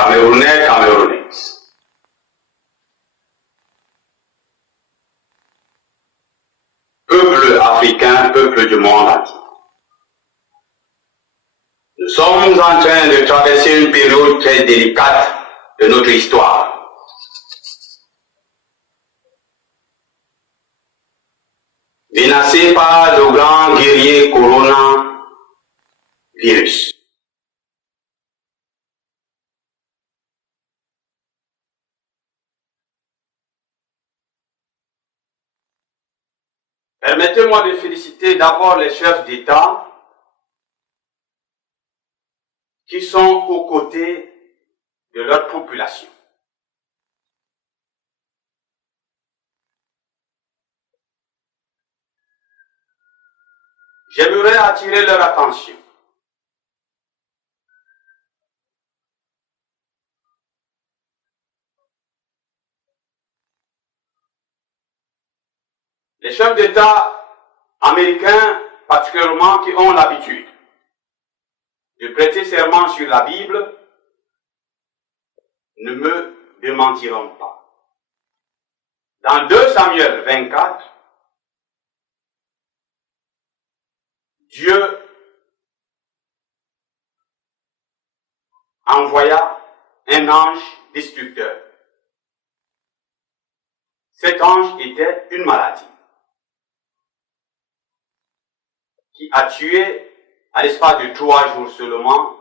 Camerounais, Camerounaises. Peuple africain, peuple du monde entier. Nous sommes en train de traverser une période très délicate de notre histoire. Menacée par le grand guerrier coronavirus. Permettez-moi de féliciter d'abord les chefs d'État qui sont aux côtés de leur population. J'aimerais attirer leur attention les chefs d'État américains, particulièrement, qui ont l'habitude de prêter serment sur la Bible, ne me démentiront pas. Dans 2 Samuel 24, Dieu envoya un ange destructeur. Cet ange était une maladie qui a tué, à l'espace de 3 jours seulement,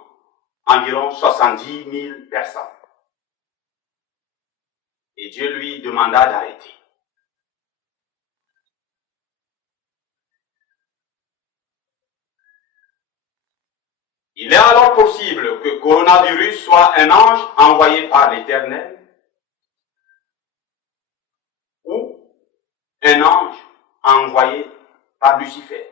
environ 70 000 personnes. Et Dieu lui demanda d'arrêter. Il est alors possible que coronavirus soit un ange envoyé par l'Éternel ou un ange envoyé par Lucifer.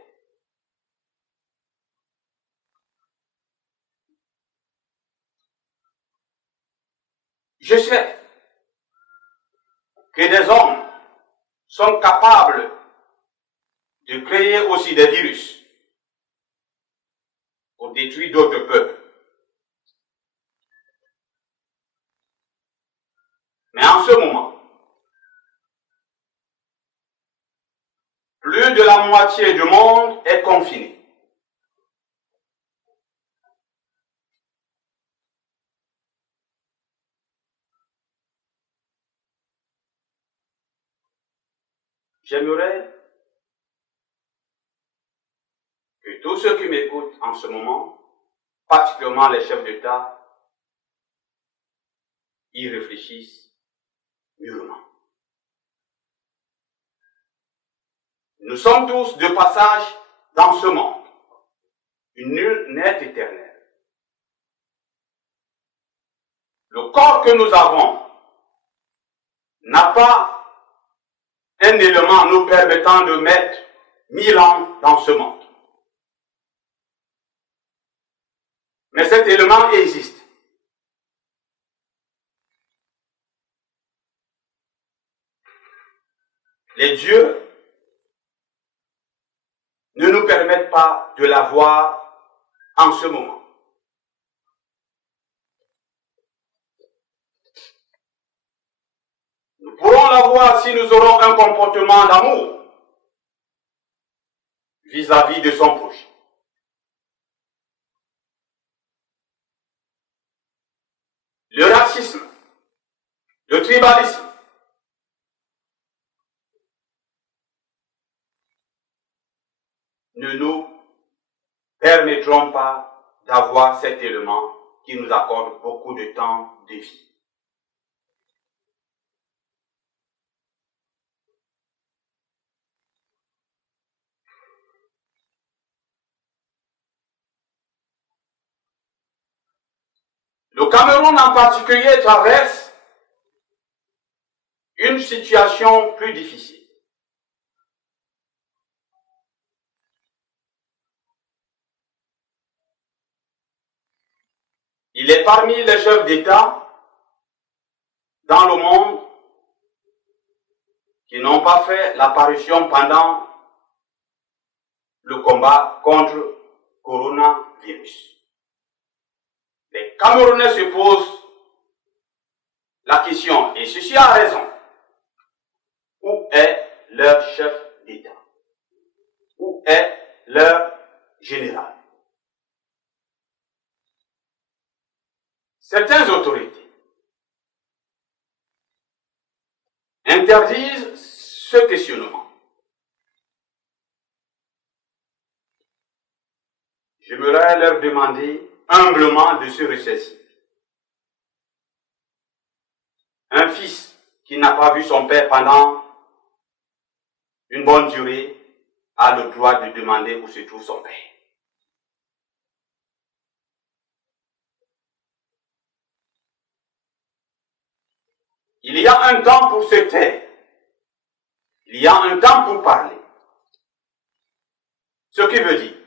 Je sais que des hommes sont capables de créer aussi des virus pour détruire d'autres peuples. Mais en ce moment, plus de la moitié du monde est confiné. J'aimerais que tous ceux qui m'écoutent en ce moment, particulièrement les chefs d'État, y réfléchissent mûrement. Nous sommes tous de passage dans ce monde. Nul n'est éternel. Le corps que nous avons n'a pas un élément nous permettant de mettre 1000 ans dans ce monde. Mais cet élément existe. Les dieux ne nous permettent pas de l'avoir en ce moment. Nous pourrons l'avoir si nous aurons un comportement d'amour vis-à-vis de son prochain. Le racisme, le tribalisme, ne nous permettront pas d'avoir cet élément qui nous accorde beaucoup de temps de vie. Le Cameroun en particulier traverse une situation plus difficile. Il est parmi les chefs d'État dans le monde qui n'ont pas fait l'apparition pendant le combat contre le coronavirus. Les Camerounais se posent Tu as raison. Où est leur chef d'État? Où est leur général? Certaines autorités interdisent ce questionnement. J'aimerais leur demander humblement de se ressaisir. Un fils qui n'a pas vu son père pendant une bonne durée a le droit de demander où se trouve son père. Il y a un temps pour se taire. Il y a un temps pour parler. Ce qui veut dire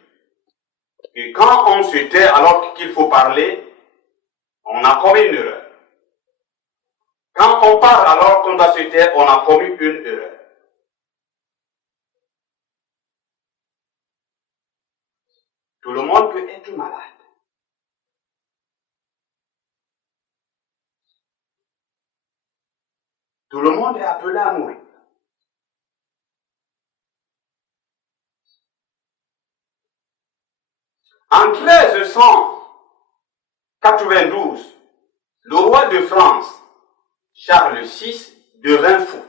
que quand on se tait alors qu'il faut parler, on a commis une erreur. Quand on parle alors qu'on doit se taire, on a commis une erreur. Tout le monde peut être malade. Tout le monde est appelé à mourir. En 1392, le roi de France, Charles VI, devint fou.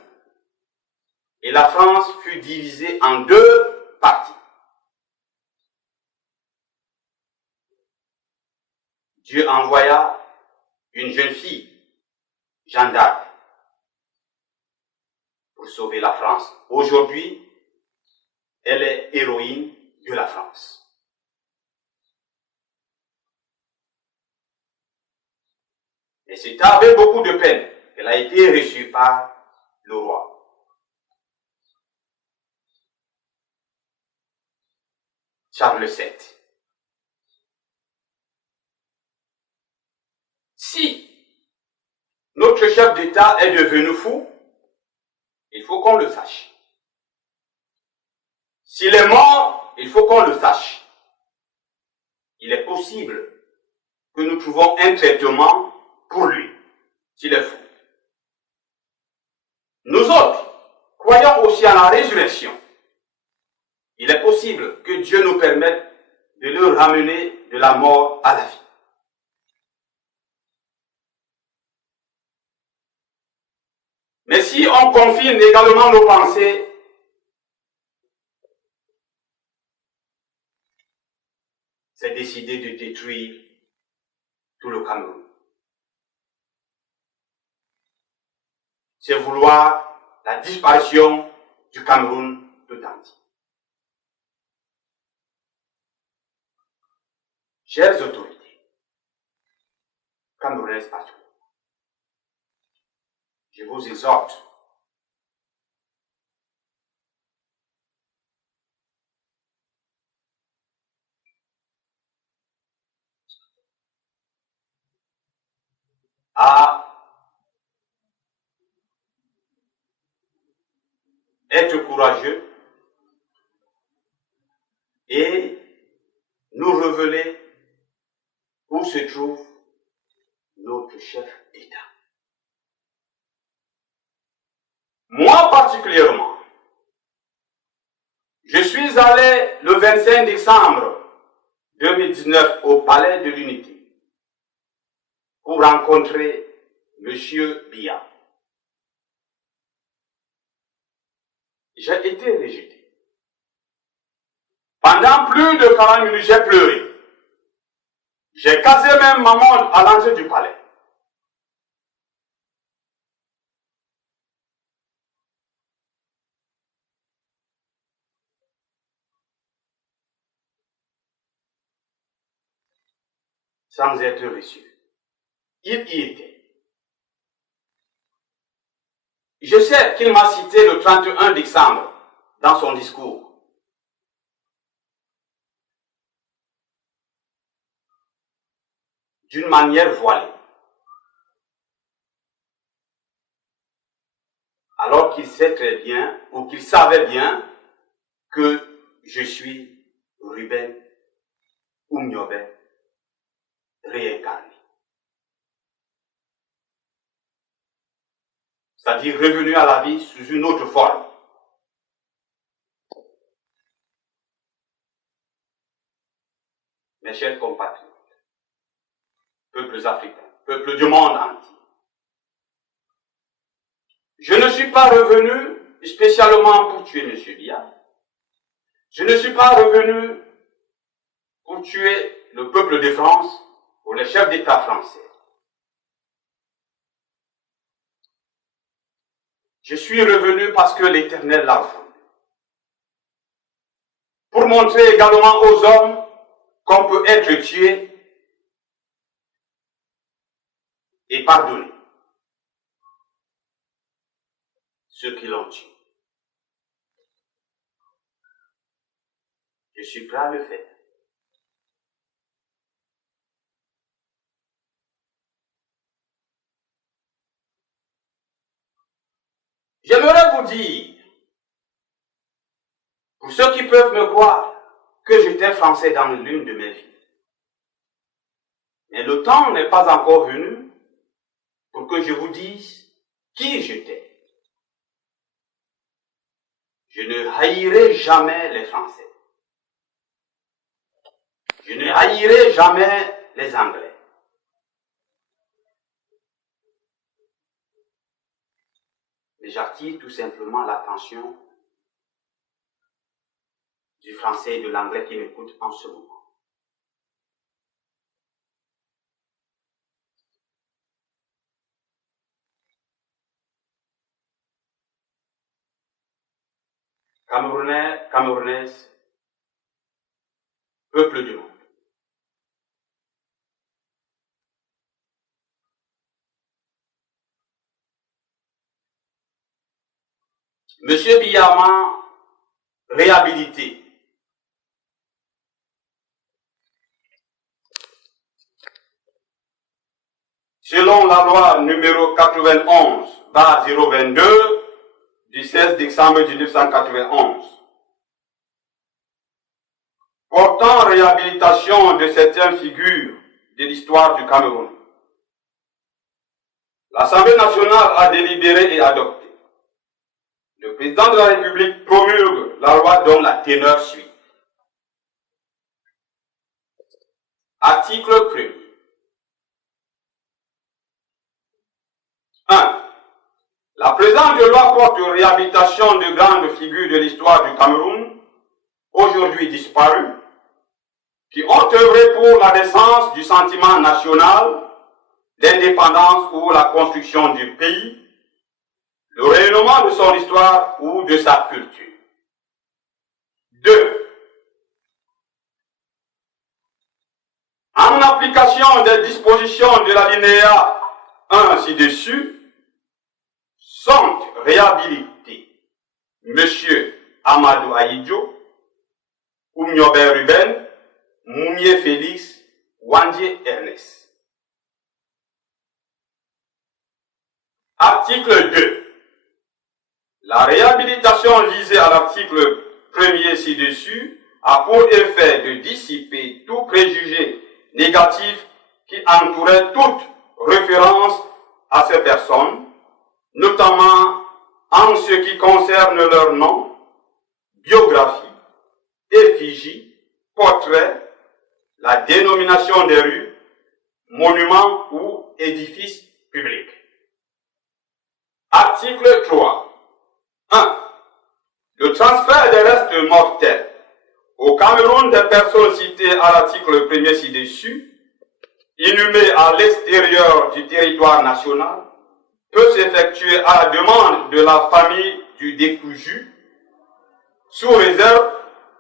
Et la France fut divisée en deux parties. Dieu envoya une jeune fille, Jeanne d'Arc, pour sauver la France. Aujourd'hui, elle est héroïne de la France. Et c'est avec beaucoup de peine qu'elle a été reçue par le roi. Charles VII. Si notre chef d'État est devenu fou, il faut qu'on le sache. S'il est mort, il faut qu'on le sache. Il est possible que nous trouvons un traitement pour lui, s'il est fou. Nous autres, croyons aussi à la résurrection. Il est possible que Dieu nous permette de le ramener de la mort à la vie. Mais si on confine également nos pensées, c'est décider de détruire tout le Cameroun. C'est vouloir la disparition du Cameroun tout entier. Chères autorités, camerounaises partout, je vous exhorte à être courageux et nous révéler où se trouve notre chef d'État. Moi particulièrement, je suis allé le 25 décembre 2019 au Palais de l'Unité pour rencontrer M. Biya. J'ai été rejeté. Pendant plus de 40 minutes, j'ai pleuré. J'ai cassé même ma montre à l'entrée du palais. Sans être reçu. Il y était. Je sais qu'il m'a cité le 31 décembre dans son discours. D'une manière voilée. Alors qu'il sait très bien, ou qu'il savait bien, que je suis Ruben Oumniobé réincarné. c'est-à-dire revenu à la vie sous une autre forme. Mes chers compatriotes, peuples africains, peuples du monde entier, je ne suis pas revenu spécialement pour tuer M. Biya. Je ne suis pas revenu pour tuer le peuple de France ou les chefs d'État français. Je suis revenu parce que l'Éternel l'a voulu. Pour montrer également aux hommes qu'on peut être tué et pardonner ceux qui l'ont tué. Je suis prêt à le faire. J'aimerais vous dire, pour ceux qui peuvent me croire, que j'étais français dans l'une de mes vies. Mais le temps n'est pas encore venu pour que je vous dise qui j'étais. Je ne haïrai jamais les Français. Je ne haïrai jamais les Anglais. Mais j'attire tout simplement l'attention du Français et de l'Anglais qui m'écoutent en ce moment. Camerounais, Camerounaises, peuple du monde. Monsieur Biya m'a réhabilité. Selon la loi numéro 91/022 du 16 décembre 1991, portant réhabilitation de certaines figures de l'histoire du Cameroun, l'Assemblée nationale a délibéré et adopté. Le président de la République promulgue la loi dont la teneur suit. Article 1er. 1. La présente loi porte réhabilitation de grandes figures de l'histoire du Cameroun, aujourd'hui disparues, qui ont œuvré pour la naissance du sentiment national, l'indépendance ou la construction du pays, le rayonnement de son histoire ou de sa culture. 2. En application des dispositions de l'alinéa 1 ci-dessus, sont réhabilités M. Amadou Ahidjo, Oumniobé Ruben, Mounier Félix, Wandje Ernest. Article 2. La réhabilitation visée à l'article 1er ci-dessus a pour effet de dissiper tout préjugé négatif qui entourait toute référence à ces personnes, notamment en ce qui concerne leur nom, biographie, effigie, portrait, la dénomination des rues, monuments ou édifices publics. Article 3. 1. Le transfert des restes mortels au Cameroun des personnes citées à l'article 1er ci-dessus, inhumées à l'extérieur du territoire national, peut s'effectuer à la demande de la famille du décousu, sous réserve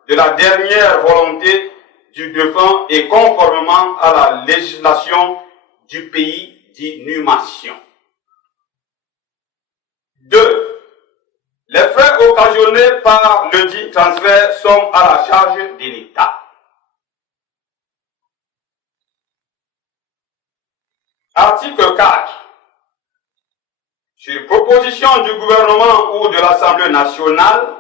de la dernière volonté du défunt et conformément à la législation du pays d'inhumation. 2. Les frais occasionnés par le dit transfert sont à la charge de l'État. Article 4. Sur proposition du gouvernement ou de l'Assemblée nationale,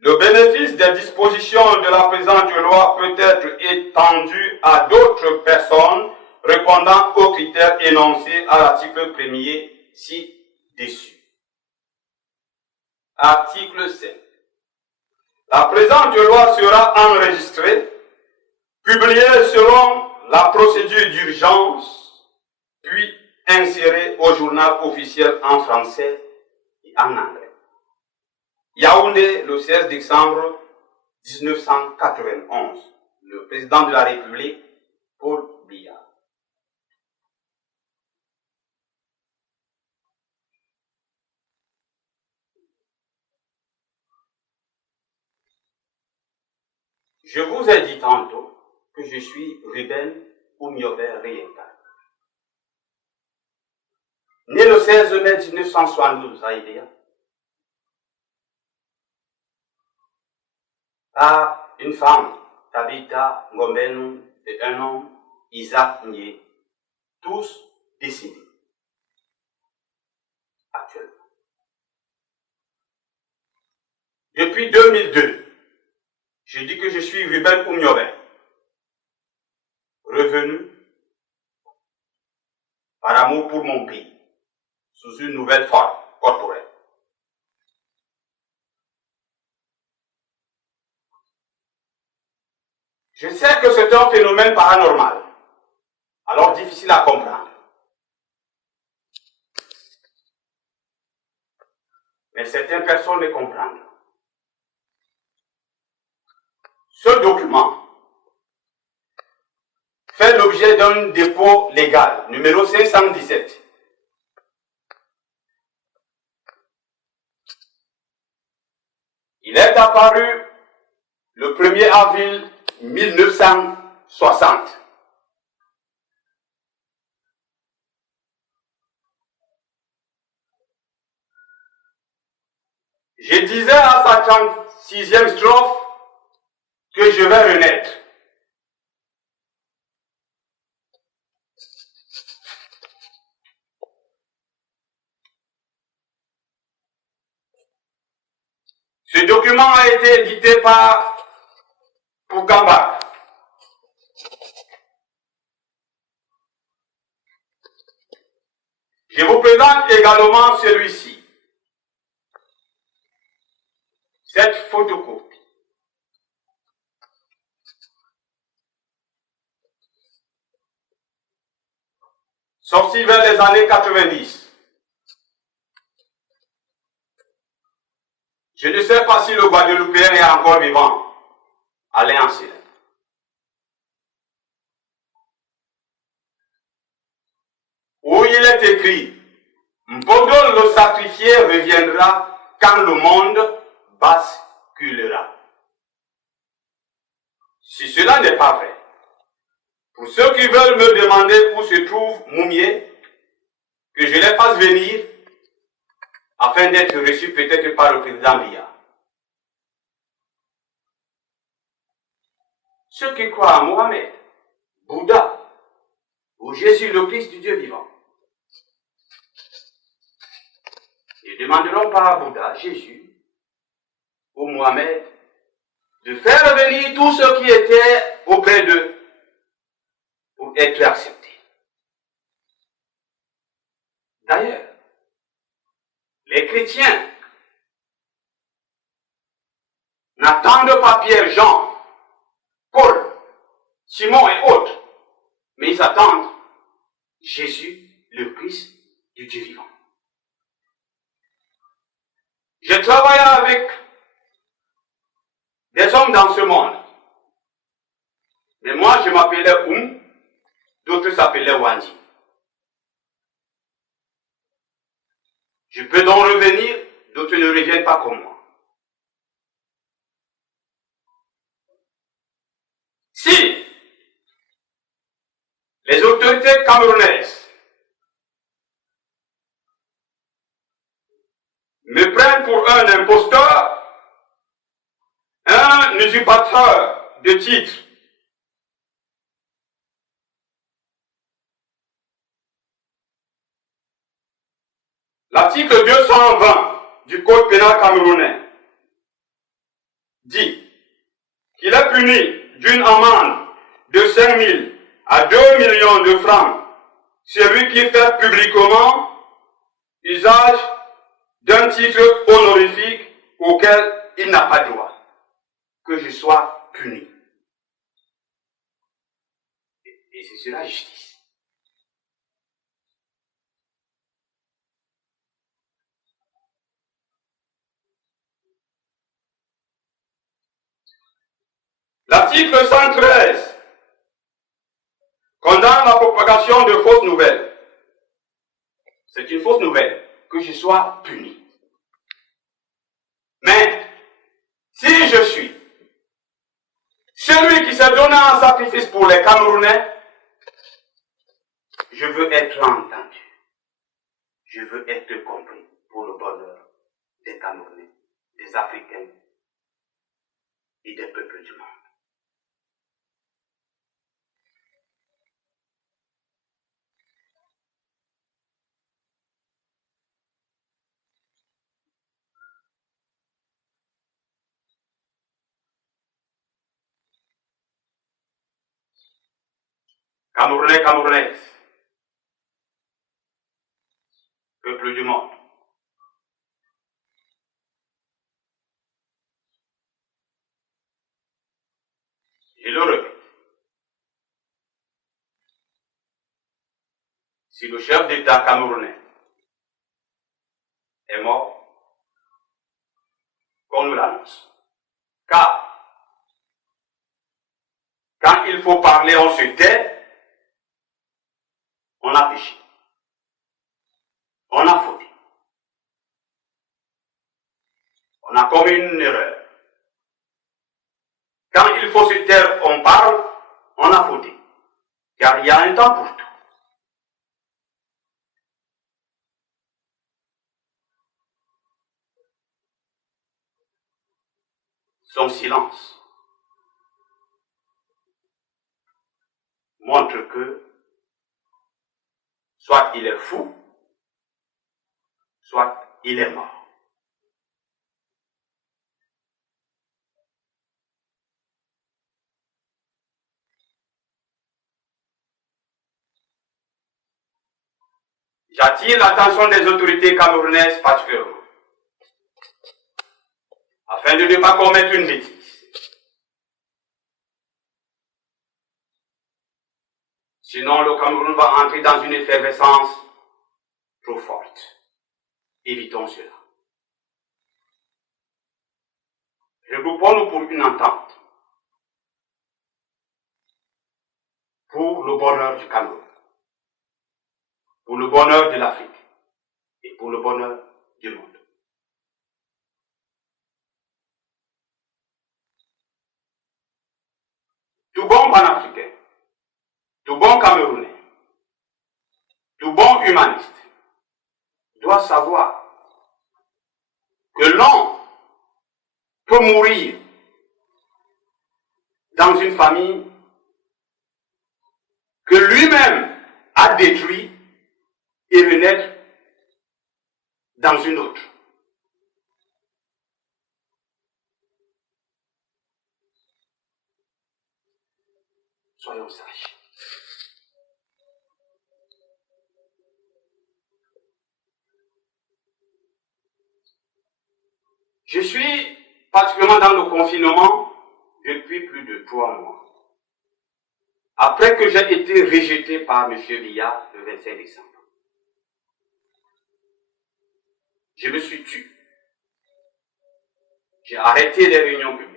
le bénéfice des dispositions de la présente loi peut être étendu à d'autres personnes répondant aux critères énoncés à l'article 1er ci-dessus. déçus. Article 5. La présente loi sera enregistrée, publiée selon la procédure d'urgence, puis insérée au journal officiel en français et en anglais. Yaoundé, le 16 décembre 1991. Le président de la République, Paul Biya. Je vous ai dit tantôt que je suis Ruben Oumiobe Reyeka. Né le 16 mai 1972 à Idéa, par une femme, Tabitha Ngombenu, et un homme, Isaac Nye, tous décédés actuellement. Depuis 2002, je dis que je suis Ruben Oumiobe, revenu par amour pour mon pays, sous une nouvelle forme corporelle. Je sais que c'est un phénomène paranormal, alors difficile à comprendre. Mais certaines personnes le comprennent. Ce document fait l'objet d'un dépôt légal, numéro 517. Il est apparu le 1er avril 1960. Je disais à sa 36e strophe que je vais renaître. Ce document a été édité par Poukamba. Je vous présente également celui-ci. Cette photocopie. Sorti vers les années 90. Je ne sais pas si le Guadeloupéen est encore vivant. Alain Ancel. Où il est écrit, Mpodol le sacrifié reviendra quand le monde basculera. Si cela n'est pas vrai, pour ceux qui veulent me demander où se trouve Moumié, que je les fasse venir afin d'être reçu peut-être par le président Biya. Ceux qui croient à Mohamed, Bouddha ou Jésus le Christ du Dieu vivant, ils demanderont pas à Bouddha, Jésus ou Mohamed de faire venir tous ceux qui étaient auprès d'eux pour être acceptés. D'ailleurs, les chrétiens n'attendent pas Pierre, Jean, Paul, Simon et autres, mais ils attendent Jésus, le Christ du Dieu vivant. Je travaille avec des hommes dans ce monde, mais moi je m'appelais d'autres s'appelaient Wandi. Je peux donc revenir, d'autres ne reviennent pas comme moi. Si les autorités camerounaises me prennent pour un imposteur, un usurpateur de titres, l'article 220 du Code pénal camerounais dit qu'il est puni d'une amende de 5 000 à 2 millions de francs celui qui fait publiquement usage d'un titre honorifique auquel il n'a pas droit, que je sois puni. Et c'est cela la justice. L'article 113 condamne la propagation de fausses nouvelles. C'est une fausse nouvelle, que je sois puni. Mais, si je suis celui qui s'est donné en sacrifice pour les Camerounais, je veux être entendu. Je veux être compris pour le bonheur des Camerounais, des Africains et des peuples du monde. Camerounais, Camerounaises, peuple du monde. Je le répète. Si le chef d'État camerounais est mort, qu'on nous l'annonce. Car, quand il faut parler, on se tait, on a péché. On a fauté. On a commis une erreur. Quand il faut se taire, on parle, on a fauté. Car il y a un temps pour tout. Son silence montre que soit il est fou, soit il est mort. J'attire l'attention des autorités camerounaises particulièrement, afin de ne pas commettre une bêtise. Sinon, le Cameroun va entrer dans une effervescence trop forte. Évitons cela. Regroupons-nous pour une entente, pour le bonheur du Cameroun, pour le bonheur de l'Afrique et pour le bonheur du monde. Tout bon panafricain, tout bon Camerounais, tout bon humaniste doit savoir que l'homme peut mourir dans une famille que lui-même a détruit et renaître dans une autre. Soyons sages. Je suis particulièrement dans le confinement depuis plus de 3 mois. Après que j'ai été rejeté par M. Biya le 25 décembre. Je me suis tué. J'ai arrêté les réunions publiques.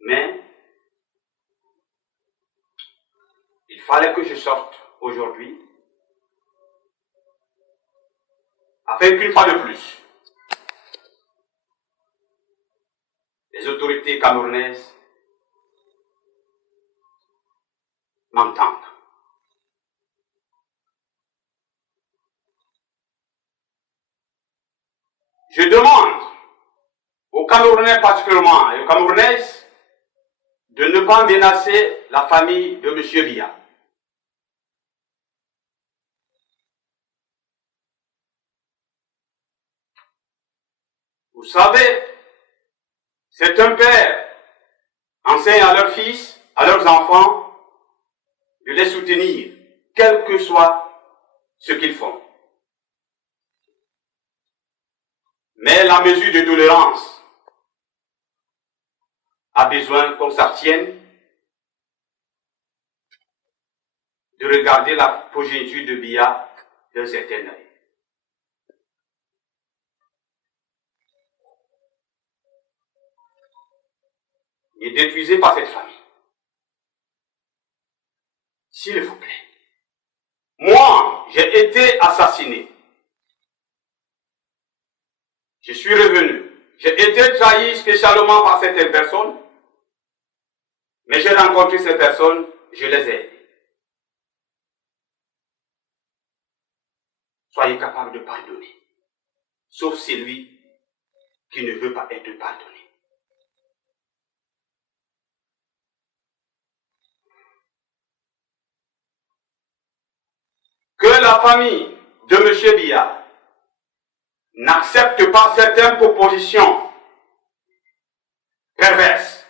Mais il fallait que je sorte aujourd'hui afin qu'une fois de plus, les autorités camerounaises m'entendent. Je demande aux Camerounais particulièrement et aux Camerounaises de ne pas menacer la famille de M. Biya. Vous savez, Certains pères enseignent à leurs fils, à leurs enfants, de les soutenir, quel que soit ce qu'ils font. Mais la mesure de tolérance a besoin qu'on s'abstienne de regarder la progéniture de Biya d'un certain œil. Ne détruisez pas cette famille. S'il vous plaît. Moi, j'ai été assassiné. Je suis revenu. J'ai été trahi spécialement par certaines personnes. Mais j'ai rencontré ces personnes, je les ai aidées. Soyez capables de pardonner. Sauf celui qui ne veut pas être pardonné. Que la famille de M. Biya n'accepte pas certaines propositions perverses.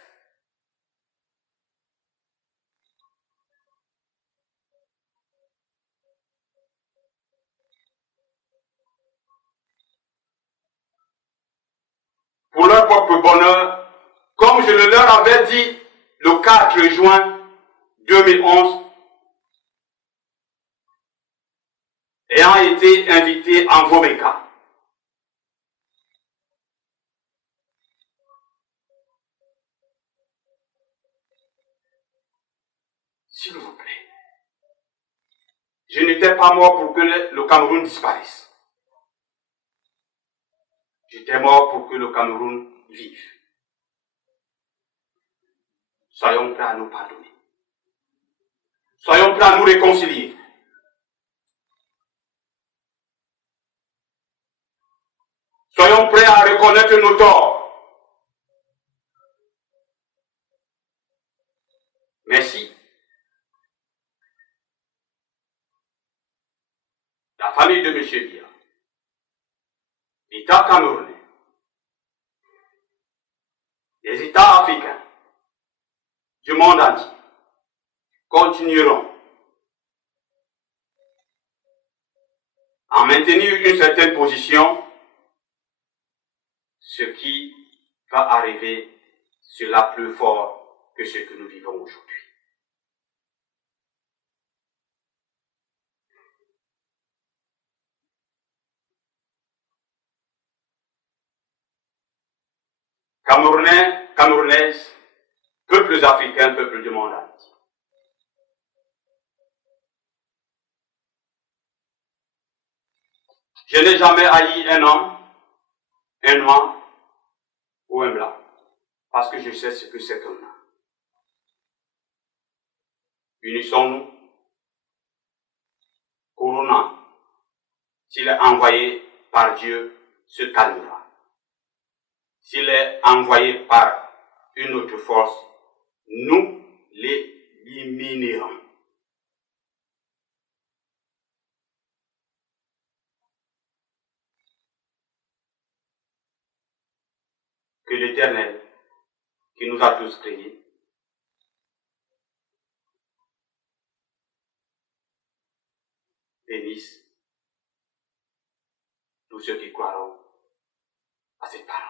Pour leur propre bonheur, comme je le leur avais dit le 4 juin 2011, ayant été invité en Voméka. S'il vous plaît. Je n'étais pas mort pour que le Cameroun disparaisse. J'étais mort pour que le Cameroun vive. Soyons prêts à nous pardonner. Soyons prêts à nous réconcilier. Soyons prêts à reconnaître nos torts. Merci. La famille de M. Biya, l'État camerounais, les États africains, du monde entier, continueront à maintenir une certaine position, ce qui va arriver sera plus fort que ce que nous vivons aujourd'hui. Camerounais, Camerounaises, peuples africains, peuples du monde entier. Je n'ai jamais haï un homme, un noir ou un blanc, parce que je sais ce que c'est qu'un homme. Unissons-nous. Corona, s'il est envoyé par Dieu, se calmera. S'il est envoyé par une autre force, nous l'éliminerons. Que l'Éternel, qui nous a tous créés, bénisse tous ceux qui croiront à cette parole.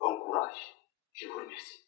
Bon courage. Je vous remercie.